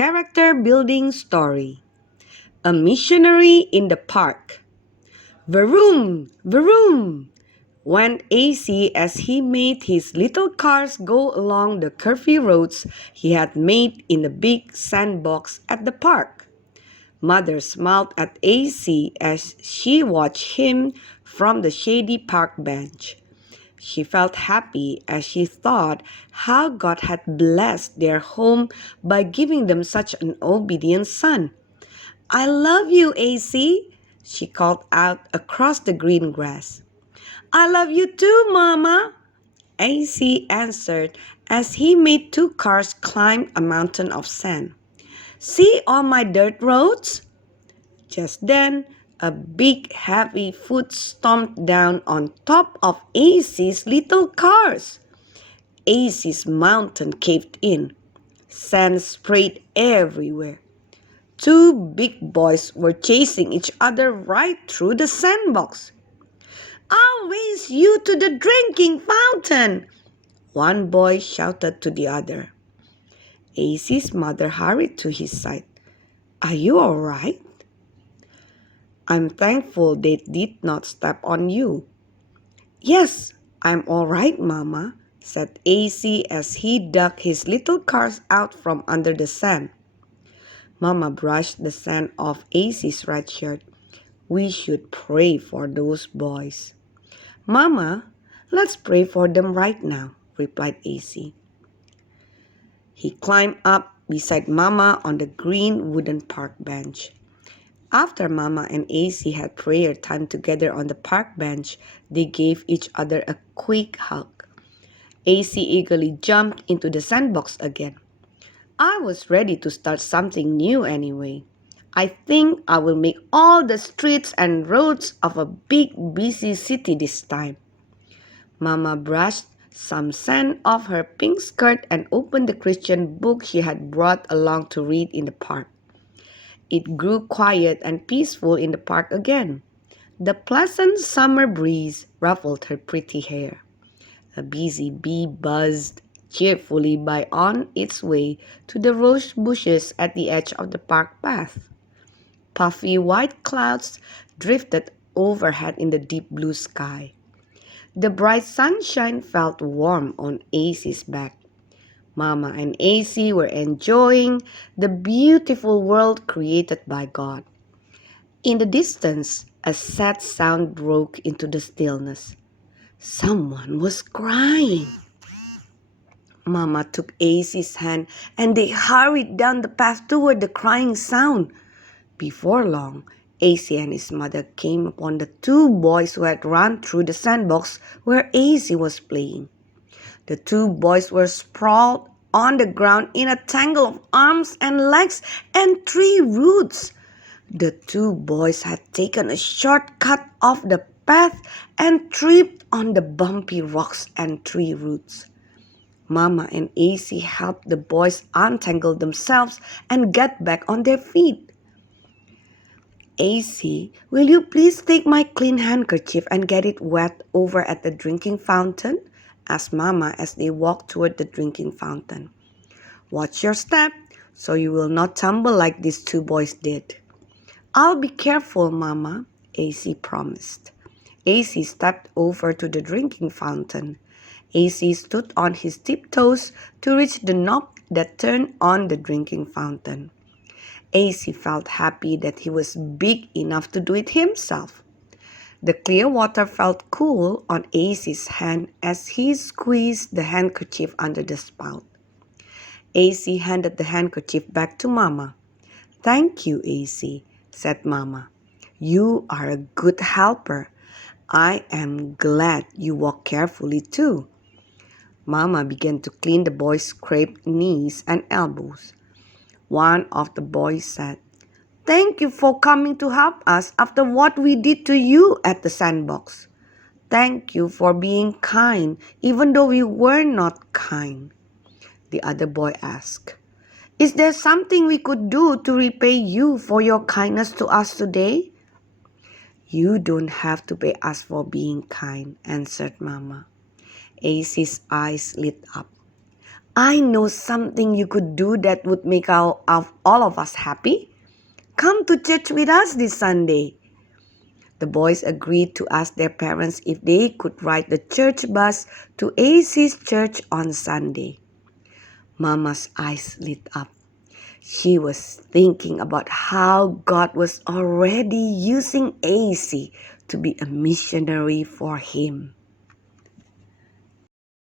character building story. A missionary in the park. Vroom, vroom, went AC as he made his little cars go along the curvy roads he had made in the big sandbox at the park. Mother smiled at AC as she watched him from the shady park bench. She felt happy as she thought how God had blessed their home by giving them such an obedient son. I love you, AC, she called out across the green grass. I love you too, Mama, AC answered as he made two cars climb a mountain of sand. See all my dirt roads? Just then, a big heavy foot stomped down on top of AC's little cars. AC's mountain caved in. Sand sprayed everywhere. Two big boys were chasing each other right through the sandbox. I'll race you to the drinking fountain, one boy shouted to the other. AC's mother hurried to his side. Are you all right? I'm thankful they did not step on you. Yes, I'm all right, Mama, said AC as he dug his little cars out from under the sand. Mama brushed the sand off AC's red shirt. We should pray for those boys. Mama, let's pray for them right now, replied AC. He climbed up beside Mama on the green wooden park bench. After Mama and AC had prayer time together on the park bench, they gave each other a quick hug. AC eagerly jumped into the sandbox again. I was ready to start something new anyway. I think I will make all the streets and roads of a big busy city this time. Mama brushed some sand off her pink skirt and opened the Christian book she had brought along to read in the park. It grew quiet and peaceful in the park again. The pleasant summer breeze ruffled her pretty hair. A busy bee buzzed cheerfully by on its way to the rose bushes at the edge of the park path. Puffy white clouds drifted overhead in the deep blue sky. The bright sunshine felt warm on AC's back. Mama and AC were enjoying the beautiful world created by God. In the distance, a sad sound broke into the stillness. Someone was crying. Mama took AC's hand and they hurried down the path toward the crying sound. Before long, AC and his mother came upon the two boys who had run through the sandbox where AC was playing. The two boys were sprawled on the ground in a tangle of arms and legs and tree roots. The two boys had taken a shortcut off the path and tripped on the bumpy rocks and tree roots. Mama and AC helped the boys untangle themselves and get back on their feet. AC, will you please take my clean handkerchief and get it wet over at the drinking fountain? Asked Mama as they walked toward the drinking fountain. Watch your step so you will not tumble like these two boys did. I'll be careful, Mama, AC promised. AC stepped over to the drinking fountain. AC stood on his tiptoes to reach the knob that turned on the drinking fountain. AC felt happy that he was big enough to do it himself. The clear water felt cool on AC's hand as he squeezed the handkerchief under the spout. AC handed the handkerchief back to Mama. Thank you, AC, said Mama. You are a good helper. I am glad you walk carefully too. Mama began to clean the boys' scraped knees and elbows. One of the boys said, Thank you for coming to help us after what we did to you at the sandbox. Thank you for being kind, even though we were not kind. The other boy asked, Is there something we could do to repay you for your kindness to us today? You don't have to pay us for being kind, answered Mama. AC's eyes lit up. I know something you could do that would make all of us happy. Come to church with us this Sunday. The boys agreed to ask their parents if they could ride the church bus to AC's church on Sunday. Mama's eyes lit up. She was thinking about how God was already using AC to be a missionary for him.